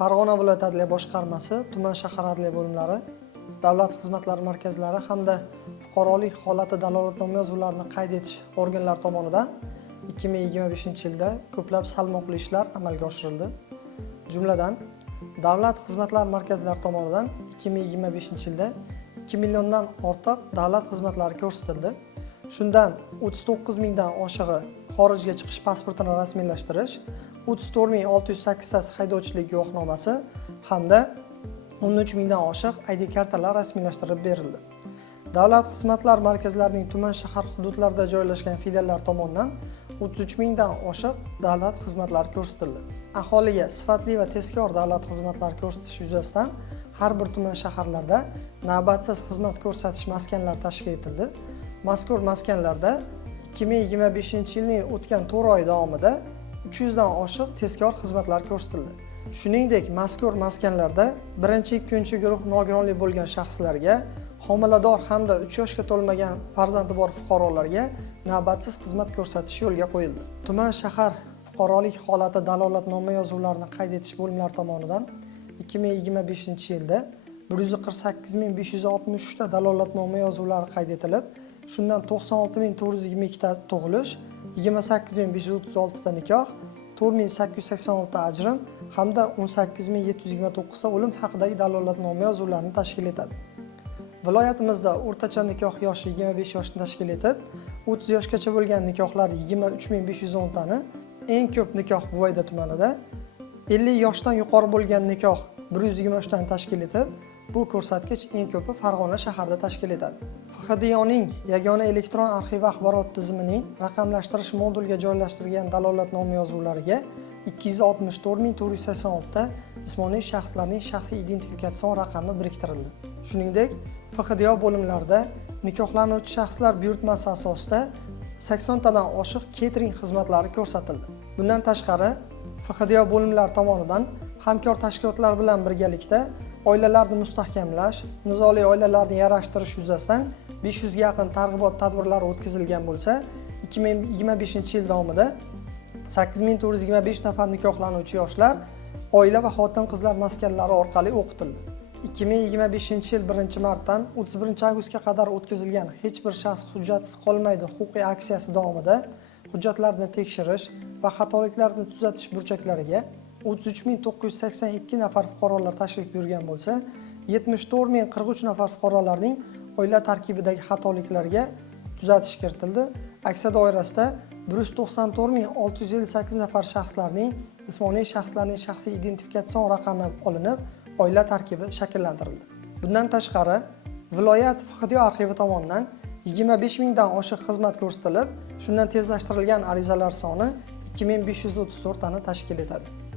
Farg'ona viloyat adliya boshqarmasi, tuman shahar adliya bo'limlari, davlat xizmatlari markazlari hamda fuqarolik holati dalolatnoma yozuvlarini qayd etish organlari tomonidan 2025-yilda ko'plab salmoqli ishlar amalga oshirildi. Jumladan, davlat xizmatlari markazlari tomonidan 2025-yilda 2 milliondan ortiq davlat xizmatlari ko'rsatildi. Shundan 39 mingdan oshig'i xorijga chiqish pasportini rasmiylashtirish, 34.608 haydovchilik guvohnomasi hamda 13 mingdan oshiq ID kartalar rasmiylashtirib berildi. Davlat xizmatlari markazlarining tuman shahar hududlarida joylashgan filiallari tomonidan 33 mingdan oshiq davlat xizmatlari ko'rsatildi. Aholiga sifatli va tezkor davlat xizmatlari ko'rsatish yuzasidan har bir tuman shaharlarda navbatsiz xizmat ko'rsatish maskanlari tashkil etildi. Mazkur maskanlarda 2025-yilning o'tgan 4 oy davomida 300 dan oshiq tezkor xizmatlar ko'rsatildi. Shuningdek, mazkur maskanlarda 1-2 guruh nogironlik bo'lgan shaxslarga, homilador hamda 3 yoshga to'lmagan farzandi bor fuqarolarga navbatsiz xizmat ko'rsatish yo'lga qo'yildi. Tuman shahar fuqarolik holati dalolatnoma yozuvlarini qayd etish bo'limlari tomonidan 2025-yilda 148.563 ta dalolatnoma yozuvlari qayd etilib, shundan 96.422 ta tug'ilish, 28.536 ta nikoh, 4.886 ta ajrim hamda 18.729 ta o'lim haqidagi dalolatnoma yozuvlarini tashkil etadi. Viloyatimizda o'rtacha nikoh yoshi 25 yoshni tashkil etib, 30 yoshgacha bo'lgan nikohlar 23.510 tani, eng ko'p nikoh Buvayda tumanida, 50 yoshdan yuqori bo'lgan nikoh 123 tani tashkil etib, bu ko'rsatkich eng ko'pi Farg'ona shahrida tashkil etadi. FHDYoning yagona elektron arxiv axborot tizimining raqamlashtirish moduliga joylashtirilgan dalolatnoma yozuvlariga 264.486 ta jismoniy shaxslarning shaxsiy identifikatsion raqami biriktirildi. Shuningdek, FHDYo bo'limlarida nikohlanuvchi shaxslar buyurtmasi asosida 80 tadan oshiq catering xizmatlari ko'rsatildi. Bundan tashqari, FHDYo bo'limlari tomonidan hamkor tashkilotlar bilan birgalikda oilalarni mustahkamlash, nizoli oilalarni yarashtirish yuzasidan 500 ga yaqin targ'ibot tadbirlari o'tkazilgan bo'lsa, 2025-yil davomida 8425 nafar nikohlanuvchi yoshlar oila va xotin-qizlar maskanlari orqali o'qitildi. 2025-yil 1-martdan 31-avgustga qadar o'tkazilgan hech bir shaxs hujjatsiz qolmaydi huquqiy aksiyasi davomida hujjatlarni tekshirish va xatoliklarni tuzatish burchaklariga 33.982 nafar fuqarolar tashrif buyurgan bo'lsa, 74.043 nafar fuqarolarning oila tarkibidagi xatoliklarga tuzatish kiritildi. Aksiya doirasida 194.658 nafar shaxslarning jismoniy shaxslarning shaxsiy identifikatsion raqami olinib, oila tarkibi shakllantirildi. Bundan tashqari, viloyat FHDYo arxivi tomonidan 25 mingdan oshiq xizmat ko'rsatilib, shundan tezlashtirilgan arizalar soni 2534 tani tashkil etadi.